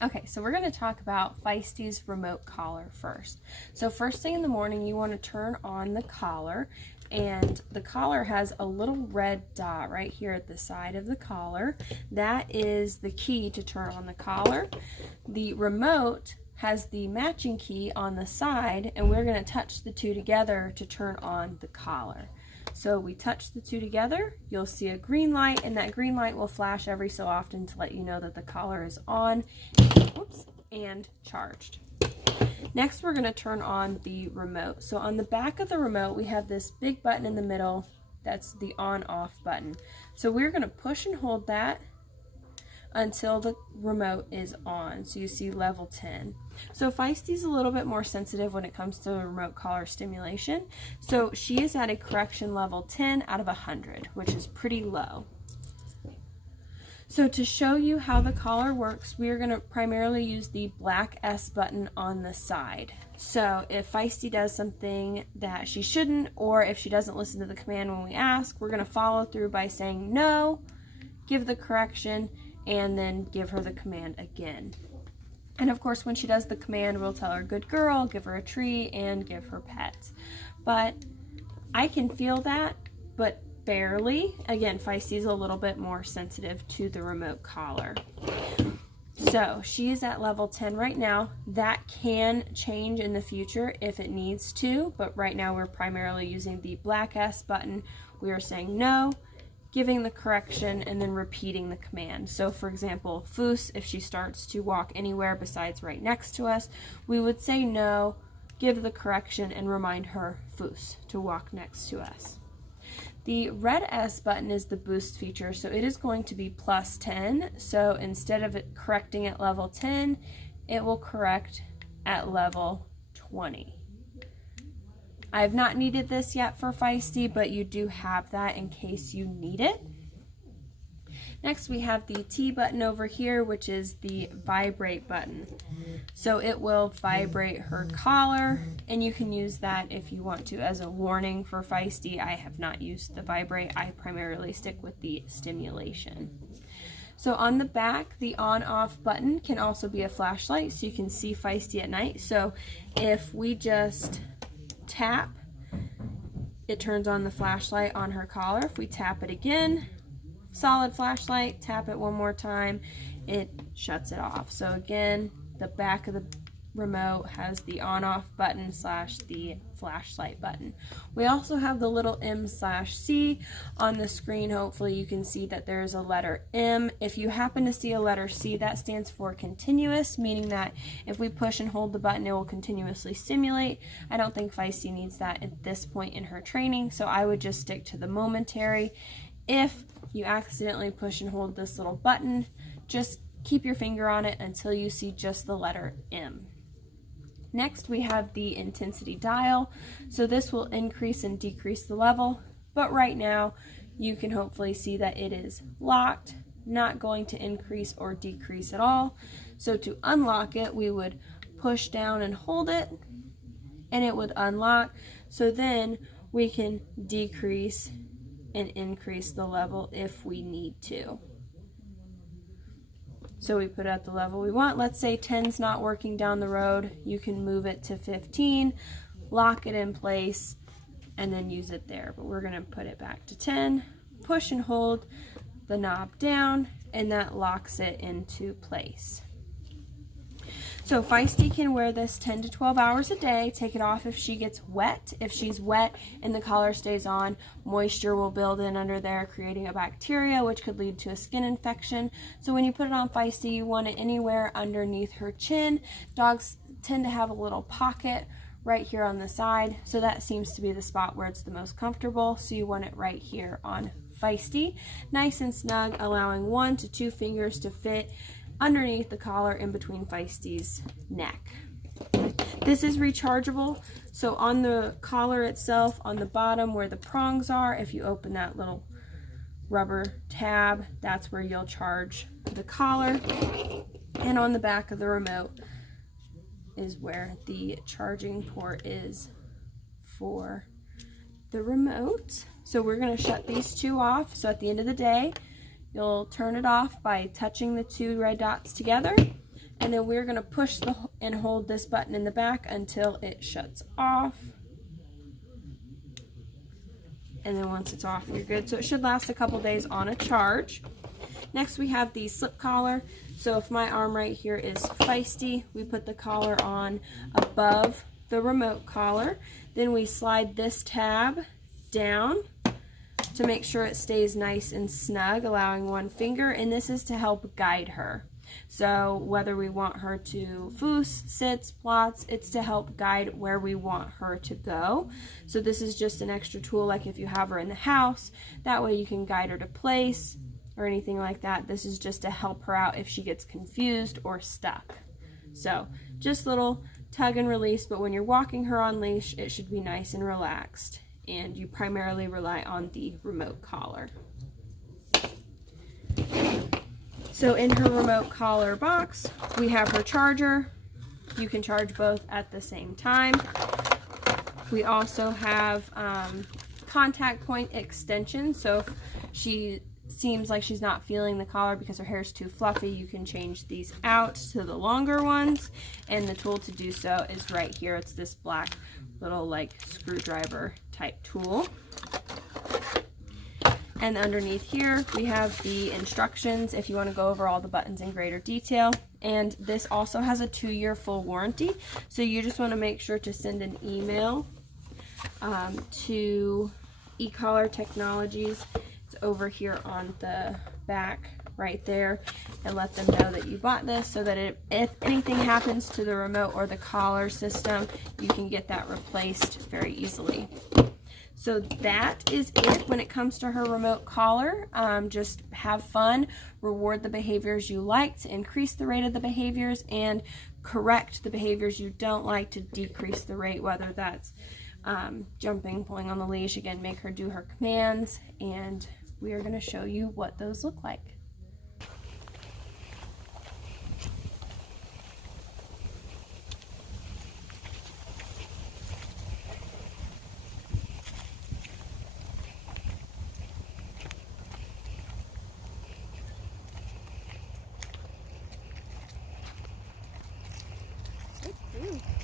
Okay, so we're going to talk about Feisty's remote collar first. So first thing in the morning, you want to turn on the collar, and the collar has a little red dot right here at the side of the collar. That is the key to turn on the collar. The remote has the matching key on the side, and we're going to touch the two together to turn on the collar. So we touch the two together, you'll see a green light, and that green light will flash every so often to let you know that the collar is on, and charged. Next, we're going to turn on the remote. So on the back of the remote, we have this big button in the middle. That's the on-off button. So we're going to push and hold that until the remote is on. So you see level 10. So Feisty's a little bit more sensitive when it comes to remote collar stimulation. So she is at a correction level 10 out of 100, which is pretty low. So to show you how the collar works, we are going to primarily use the black S button on the side. So if Feisty does something that she shouldn't, or if she doesn't listen to the command when we ask, we're going to follow through by saying no, give the correction, and then give her the command again. And of course, when she does the command, we'll tell her good girl, give her a tree, and give her pets. But I can feel that, but barely. Again, Feisty's a little bit more sensitive to the remote collar. So she is at level 10 right now. That can change in the future if it needs to, but right now we're primarily using the black S button. We are saying no, giving the correction, and then repeating the command. So for example, Foos, if she starts to walk anywhere besides right next to us, we would say no, give the correction, and remind her, Foos, to walk next to us. The red S button is the boost feature, so it is going to be plus 10. So instead of it correcting at level 10, it will correct at level 20. I have not needed this yet for Feisty, but you do have that in case you need it. Next, we have the T button over here, which is the vibrate button. So it will vibrate her collar, and you can use that if you want to as a warning for Feisty. I have not used the vibrate. I primarily stick with the stimulation. So on the back, the on-off button can also be a flashlight, so you can see Feisty at night. So if we just tap, it turns on the flashlight on her collar. If we tap it again, solid flashlight, tap it one more time, it shuts it off. So again, the back of the remote has the on-off button / the flashlight button. We also have the little M/C on the screen. Hopefully you can see that there's a letter M. If you happen to see a letter C, that stands for continuous, meaning that if we push and hold the button, it will continuously stimulate. I don't think Feisty needs that at this point in her training, so I would just stick to the momentary. If you accidentally push and hold this little button, just keep your finger on it until you see just the letter M. Next, we have the intensity dial. So this will increase and decrease the level, but right now you can hopefully see that it is locked, not going to increase or decrease at all. So to unlock it, we would push down and hold it, and it would unlock. So then we can decrease and increase the level if we need to. So we put it at the level we want. Let's say 10's not working down the road. You can move it to 15, lock it in place, and then use it there. But we're going to put it back to 10, push and hold the knob down, and that locks it into place. So Feisty can wear this 10 to 12 hours a day, take it off if she gets wet. If she's wet and the collar stays on, moisture will build in under there, creating a bacteria, which could lead to a skin infection. So when you put it on Feisty, you want it anywhere underneath her chin. Dogs tend to have a little pocket right here on the side, so that seems to be the spot where it's the most comfortable. So you want it right here on Feisty. Nice and snug, allowing 1 to 2 fingers to fit underneath the collar in between Feisty's neck. This is rechargeable, so on the collar itself, on the bottom where the prongs are, if you open that little rubber tab, that's where you'll charge the collar. And on the back of the remote is where the charging port is for the remote. So we're going to shut these two off. So at the end of the day, you'll turn it off by touching the two red dots together, And then we're going to push and hold this button in the back until it shuts off. And then once it's off, you're good. So it should last a couple days on a charge. Next, we have the slip collar. So if my arm right here is Feisty, we put the collar on above the remote collar. Then we slide this tab down to make sure it stays nice and snug, allowing one finger. And this is to help guide her. So whether we want her to foos, sits, plots, it's to help guide where we want her to go. So this is just an extra tool, like if you have her in the house, that way you can guide her to place or anything like that. This is just to help her out if she gets confused or stuck. So just little tug and release, but when you're walking her on leash, it should be nice and relaxed. And you primarily rely on the remote collar. So in her remote collar box, we have her charger. You can charge both at the same time. We also have contact point extensions. So if she seems like she's not feeling the collar because her hair is too fluffy, you can change these out to the longer ones. And the tool to do so is right here. It's this black little like screwdriver type tool. And underneath here, we have the instructions if you want to go over all the buttons in greater detail. And this also has a 2-year full warranty. So you just want to make sure to send an email to eCollar Technologies. It's over here on the back right there, and let them know that you bought this so that if anything happens to the remote or the collar system, you can get that replaced very easily. So that is it when it comes to her remote collar. Just have fun, reward the behaviors you like to increase the rate of the behaviors, and correct the behaviors you don't like to decrease the rate, whether that's jumping, pulling on the leash. Again, make her do her commands, and we are going to show you what those look like.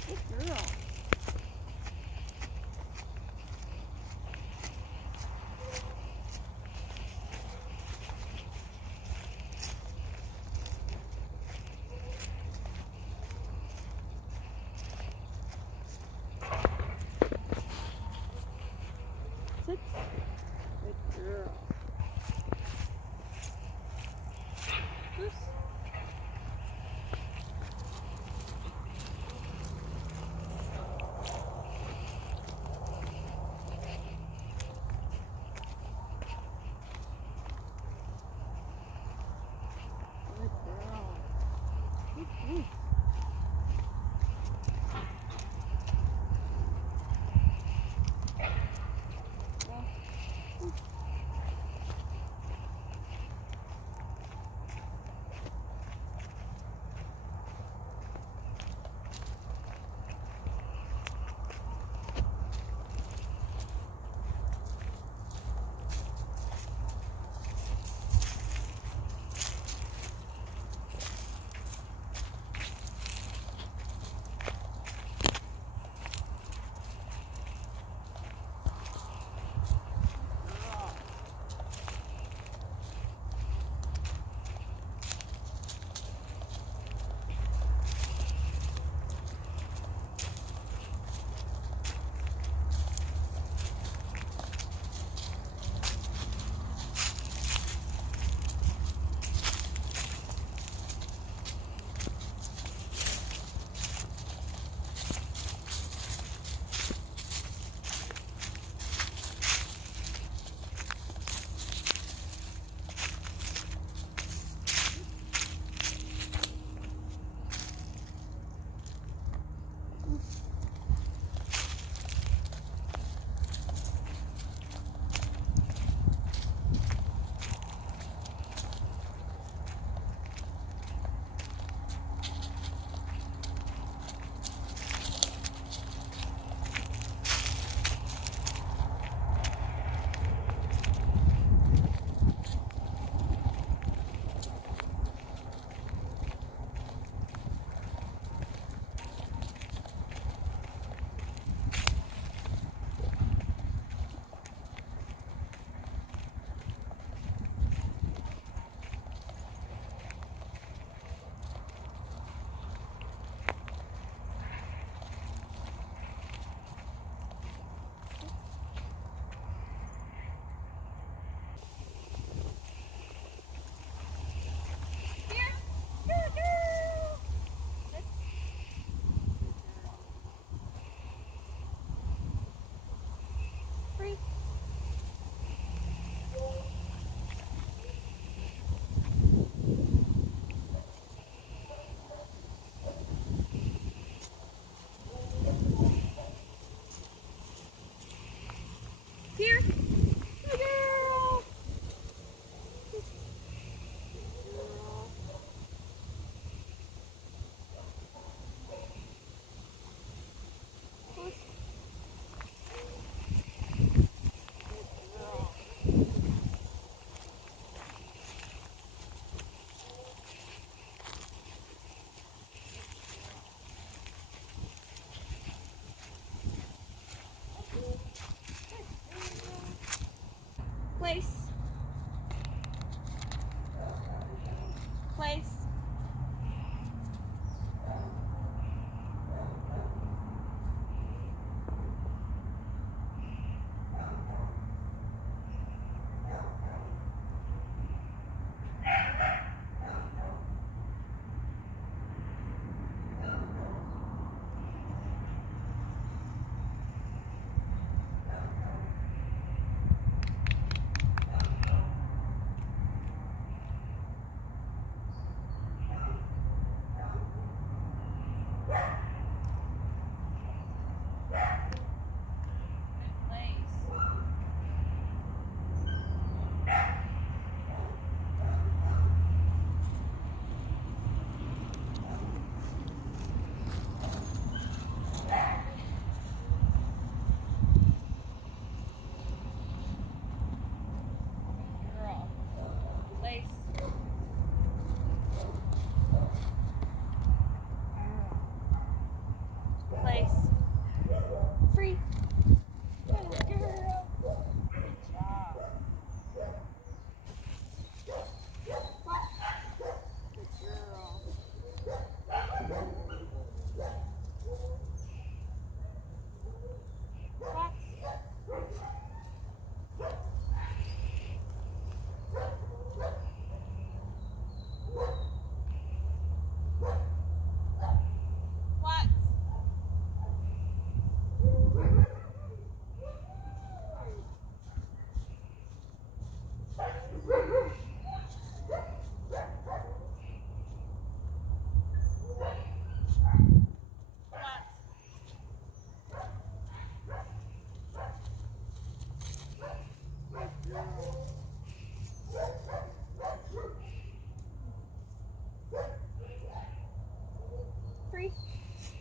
Good girl. Sit. Good girl. Oops.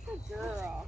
Good girl.